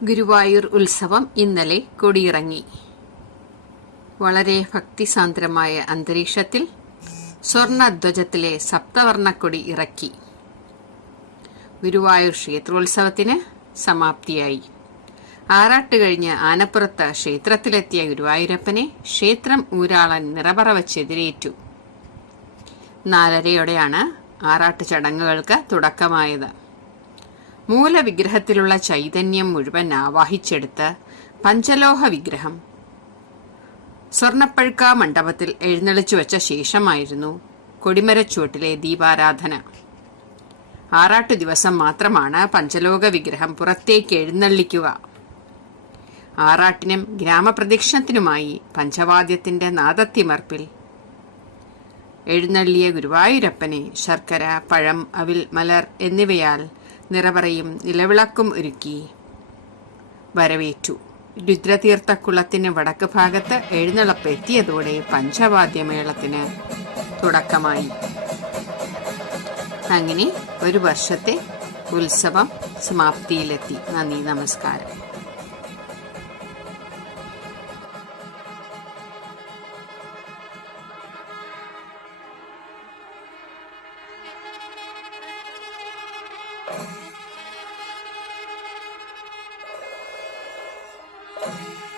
ഗുരുവായൂർ ഉത്സവം ഇന്നലെ കൊടിയിറങ്ങി. വളരെ ഭക്തിസാന്ദ്രമായ അന്തരീക്ഷത്തിൽ സ്വർണധ്വജത്തിലെ സപ്തവർണ്ണക്കൊടി ഇറക്കി. ഗുരുവായൂർ ക്ഷേത്രോത്സവത്തിന് സമാപ്തിയായി. ആറാട്ട് കഴിഞ്ഞ് ആനപ്പുറത്ത് ക്ഷേത്രത്തിലെത്തിയ ഗുരുവായൂരപ്പനെ ക്ഷേത്രം ഊരാളൻ നിറപറ വച്ചെതിരേറ്റു. 4:30യോടെയാണ് ആറാട്ട് ചടങ്ങുകൾക്ക് തുടക്കമായത്. മൂലവിഗ്രഹത്തിലുള്ള ചൈതന്യം മുഴുവൻ ആവാഹിച്ചെടുത്ത് പഞ്ചലോഹ വിഗ്രഹം സ്വർണപ്പഴുക്ക മണ്ഡപത്തിൽ എഴുന്നള്ളിച്ചു വെച്ച ശേഷമായിരുന്നു കൊടിമരച്ചുവട്ടിലെ ദീപാരാധന. ആറാട്ടു ദിവസം മാത്രമാണ് പഞ്ചലോക വിഗ്രഹം പുറത്തേക്ക് എഴുന്നള്ളിക്കുക. ആറാട്ടിനും ഗ്രാമപ്രദക്ഷിണത്തിനുമായി പഞ്ചവാദ്യത്തിന്റെ നാദത്തിമർപ്പിൽ എഴുന്നള്ളിയ ഗുരുവായൂരപ്പനെ ശർക്കര, പഴം, അവിൽ, മലർ എന്നിവയാൽ നിറപറയും നിലവിളക്കും ഒരുക്കി വരവേറ്റു. രുദ്രതീർത്ഥക്കുളത്തിന് വടക്ക് ഭാഗത്ത് എഴുന്നള്ളപ്പ് എത്തിയതോടെ പഞ്ചവാദ്യമേളത്തിന് തുടക്കമായി. അങ്ങനെ ഒരു വർഷത്തെ ഉത്സവം സമാപ്തിയിലെത്തി. നന്ദി, നമസ്കാരം. Thank you.